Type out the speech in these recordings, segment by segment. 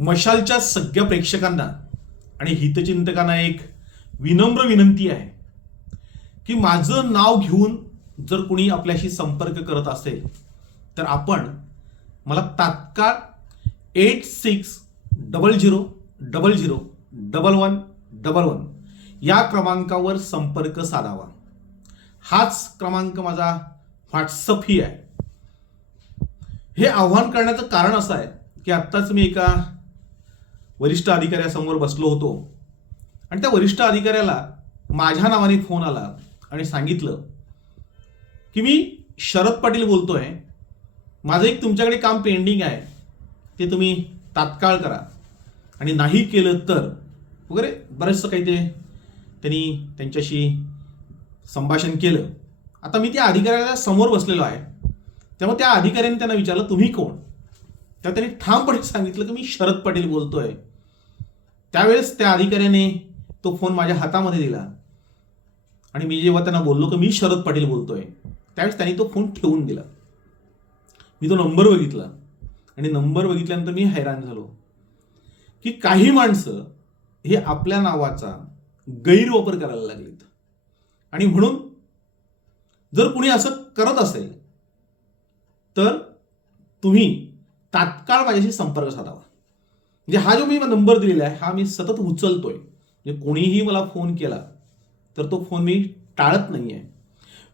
मशालच्या सगळ्या प्रेक्षकांना आणि हितचिंतकांना एक विनम्र विनंती आहे की माझं नाव घेऊन जर कुणी आपल्याशी संपर्क करत असेल तर आपण मला तात्काळ eight six double zero double zero double one double one या क्रमांकावर संपर्क साधावा. हाच क्रमांक माझा व्हॉट्सअपही आहे. हे आव्हान करण्याचं कारण असं आहे की आत्ताच मी एका वरिष्ठ अधिकाऱ्यासमोर बसलो होतो. आणि त्या वरिष्ठ अधिकाऱ्याला माझ्या नावाने फोन आला आणि सांगितलं की मी शरद पाटील बोलतोय. माझं एक तुमच्याकडे काम पेंडिंग आहे. ते तुम्ही तात्काळ करा. आणि नाही केलं तर वगैरे बरंचसं काही ते त्यांनी त्यांच्याशी संभाषण केलं. आता मी त्या अधिकाऱ्याला समोर बसलेलो आहे. त्यामुळे त्या अधिकाऱ्याने त्यांना विचारलं तुम्ही कोण? तेव्हा त्यांनी ठामपणे सांगितलं की मी शरद पाटील बोलतोय. त्यावेळेस त्या अधिकाऱ्याने तो फोन माझ्या हातामध्ये दिला. आणि मी जेव्हा त्यांना बोललो की मी शरद पाटील बोलतोय त्यावेळेस त्यांनी तो फोन ठेवून दिला. मी तो नंबर बघितला. आणि नंबर बघितल्यानंतर मी हैराण झालो की काही माणसं हे आपल्या नावाचा गैरवापर करायला लागलीत. आणि म्हणून जर कुणी असं करत असेल तर तुम्ही तात्काळ माझ्याशी संपर्क साधावा. म्हणजे हा जो मी नंबर दिलेला आहे हा मी सतत उचलतोय. म्हणजे कोणीही मला फोन केला तर तो फोन मी टाळत नाही आहे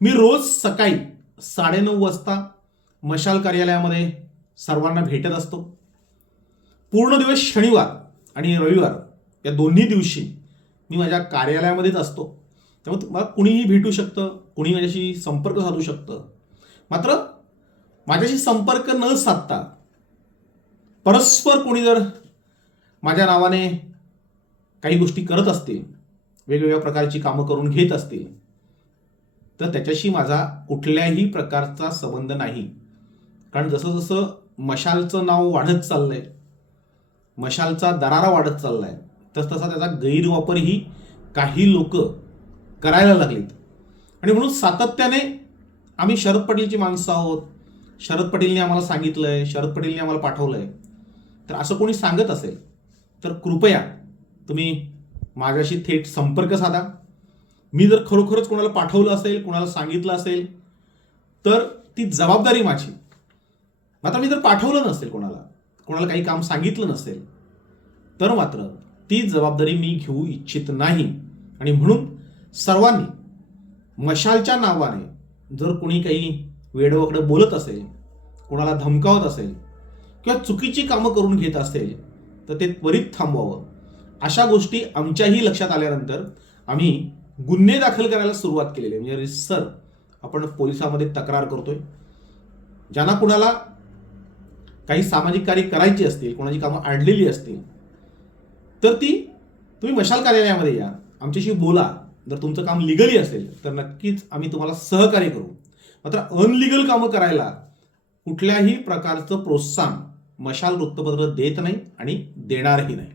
मी रोज सकाळी साडेनऊ वाजता मशाल कार्यालयामध्ये सर्वांना भेटत असतो. पूर्ण दिवस शनिवार आणि रविवार या दोन्ही दिवशी मी माझ्या कार्यालयामध्येच असतो. त्यामुळे मला कुणीही भेटू शकतं कुणी माझ्याशी संपर्क साधू शकतं. मात्र माझ्याशी संपर्क न साधता परस्पर कोणी जर माझ्या नावाने काही गोष्टी करत असतील वेगवेगळ्या प्रकारची कामं करून घेत असतील तर त्याच्याशी माझा कुठल्याही प्रकारचा संबंध नाही. कारण जसं जसं मशालचं नाव वाढत चाललं आहे मशालचा दरारा वाढत चाललाय तस तसा त्याचा गैरवापरही काही लोक करायला लागलीत. आणि म्हणून सातत्याने आम्ही शरद पटेलची माणसं आहोत. शरद पटेलने आम्हाला सांगितलं आहे शरद पटेलने आम्हाला पाठवलं आहे तर असं कोणी सांगत असेल तर कृपया तुम्ही माझ्याशी थेट संपर्क साधा. मी जर खरोखरच कोणाला पाठवलं असेल कोणाला सांगितलं असेल तर ती जबाबदारी माझी. मात्र मी जर पाठवलं नसेल कोणाला कोणाला काही काम सांगितलं नसेल तर मात्र ती जबाबदारी मी घेऊ इच्छित नाही. आणि म्हणून सर्वांनी मशालच्या नावाने जर कोणी काही वेडवकडं बोलत असेल कोणाला धमकावत असेल किंवा चुकीची कामं करून घेत असेल तर ते त्वरित थांबवावं. अशा गोष्टी आमच्याही लक्षात आल्यानंतर आम्ही गुन्हे दाखल करायला सुरुवात केलेली आहे. म्हणजे सर आपण पोलिसामध्ये तक्रार करतोय. ज्यांना कुणाला काही सामाजिक कार्य करायची असतील कोणाची कामं आडलेली असतील तर ती तुम्ही मशाल कार्यालयामध्ये या. आमच्याशी बोला. जर तुमचं काम लिगली असेल तर नक्कीच आम्ही तुम्हाला सहकार्य करू. मात्र अनलिगल कामं करायला कुठल्याही प्रकारचं प्रोत्साहन मशाल वृत्तपत्र देत नाही आणि देणारही नाही.